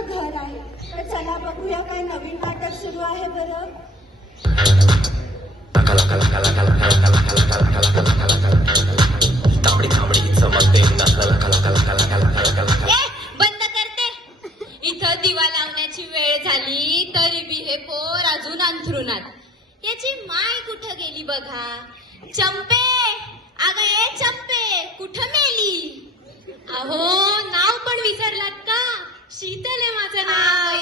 माझं घर आहे. तर चला बघूया काय नवीन नाटक सुरू आहे बरं. बंद करते. इथं दिवा लावण्याची वेळ झाली तरी बी हे पोर अजून अंथरुणात. याची माय कुठं गेली बघा. चंपे, अगं ए चंपे, कुठं मेली? अहो नाव पण विसरलात का? शीतल आहे माझं नाव.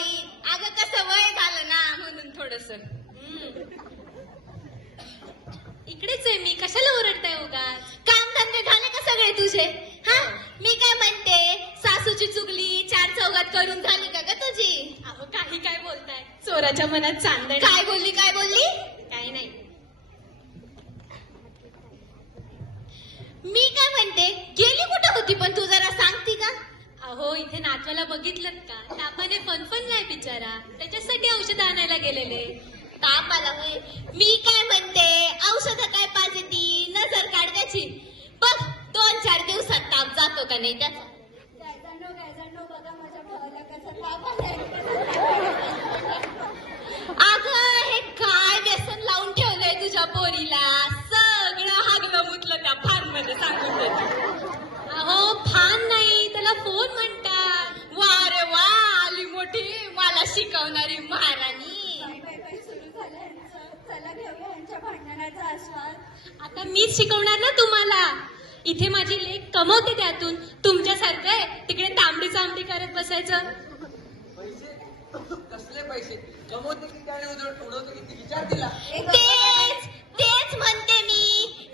अगं कसं वय झालं ना म्हणून थोडस. इकडेच आहे मी, कशाला ओरडताय उगाच? काम धंदे झाले का सगळे तुझे? हा, मी काय म्हणते, सासूची चुगली चार चौघात करून झाली का ग तुझी? अहो काही काय बोलताय, चोराच्या मनात चांदण. काय बोलली काय बोलली? काही नाही. मी काय म्हणते, गेली कुठं होती पण तू जरा सांगती का? अहो इथे नातवाला बघितलं का, तापाने फनफनलाय बिचारा, त्याच्यासाठी औषध आणायला गेलेले. ताप आला होय. मी काय म्हणते, औषध काय पाहिजे ती नजर काढण्याची. बघ 2-4 दिवसात ताप जातो का नाही त्याचा. गायजांनो बघा माझ्या भावाला कसा ताप आलाय. अगं हे काय व्यसन लावून ठेवलंय तुझ्या पोरीला. सगळं हागलं मुतलं त्या फान मध्ये सांगून देते. अहो फान नाही, त्याला फोन म्हणतात. वा रे वा, आली मोठी मला शिकवणारी महाराणी. चला घेऊया यांच्या भांडणाचा आस्वाद. आता मीच शिकवणार ना तुम्हाला. इथे माझी लेक कमवते त्यातून. तुमच्यासारखं आहे तिकडे तांबडीचं आमटी करत बसायचं. पैसे कसले पैसे कमवते किती आणि उडवते किती विचार दिला. तेच म्हणते मी.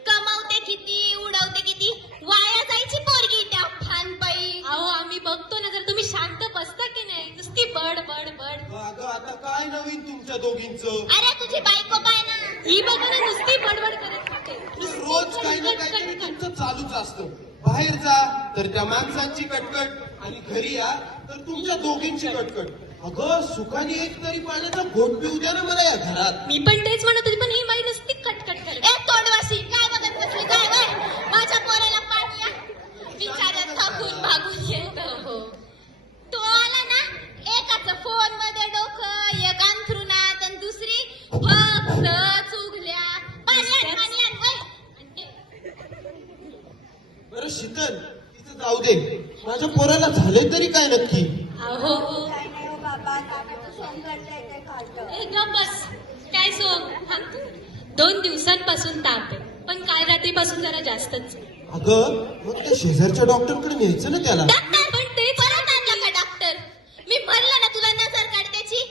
कमवते किती उडवते किती, वाया जायची पोरगी त्या फानपाई. अहो आम्ही बघतो ना, जर तुम्ही शांत बसता की नाही, नुसती बड बड बड. अगं आता काय नवीन तुमच्या दोघींचं? अरे तुझी बायको पाय ना, ही बघा ना नुसती बडबड करत राहते. रोज काही ना काहीतरी तुमचं चालूच असतं. बाहेर जा तर त्या माणसांची कटकट आणि घरी या तर तुमच्या दोघींची कटकट. अगं सुखाने एक तरी पाण्याचा घोट पिऊ द्या ना मला या घरात. मी पण तेच म्हणत होती, पण ही बाई नुसती कटकट करते. ए तोंडवाशी, काय बघत बसली काय वय? माझ्या पोराला पाणी या. बिचाऱ्या थकून भागून येत हो. तो आला ना, एकाच फोन मध्ये डोकं, एक अंथरुणात आणि दुसरी फक्त चुगल्या. पाणी आण वय. बरं शीतल, तिथं जाऊ दे. माझ्या पोराला झालंय तरी काय नक्की? अहो काय नाही हो बाबा, नाकाचं सोंग करता येते खाल्लं. बस काय सोंग. 2 दिवसांपासून ताप आहे, पण काल रात्रीपासून जरा जास्तच. अगं मग त्या शेजारच्या डॉक्टरकडे न्यायचं ना त्याला. डॉक्टर पण ते परत आणलं का डॉक्टर? मी म्हणलं ना तुला नजर काढण्याची.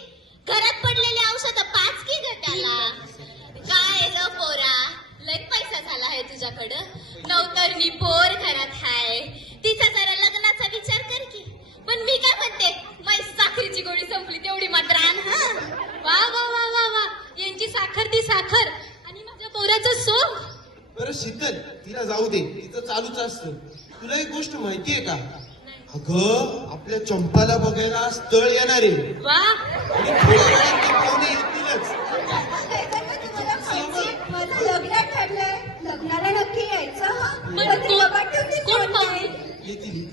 घरात पडलेले औषध 5 की ग त्याला. काय र पोरा, लय पैसा झाला आहे तुझ्याकडं. नवतरणी पोर घरात हाय, तिचा जरा लग्नाचा विचार कर की. पण मी काय म्हणते, माझी साखरेची गोळी संपली तेवढी मात्र आण. वा वा वा वा वा, यांची साखर ती साखर आणि माझ्या पोराचं सोंग. बरं शीतल, तिला जाऊ दे, तिचं चालूच असतं. तुला एक गोष्ट माहितीये का? अगं आपल्या चंपाला बघायला स्थळ येणार आहे. वा, आणि थोड्या वेळात ते पाहुणे येतीलच. तुम्हाला माहिती, माझं लग्न ठरलंय. लग्नाला नक्की यायचं. हा पण कोण पाहुणे? येतील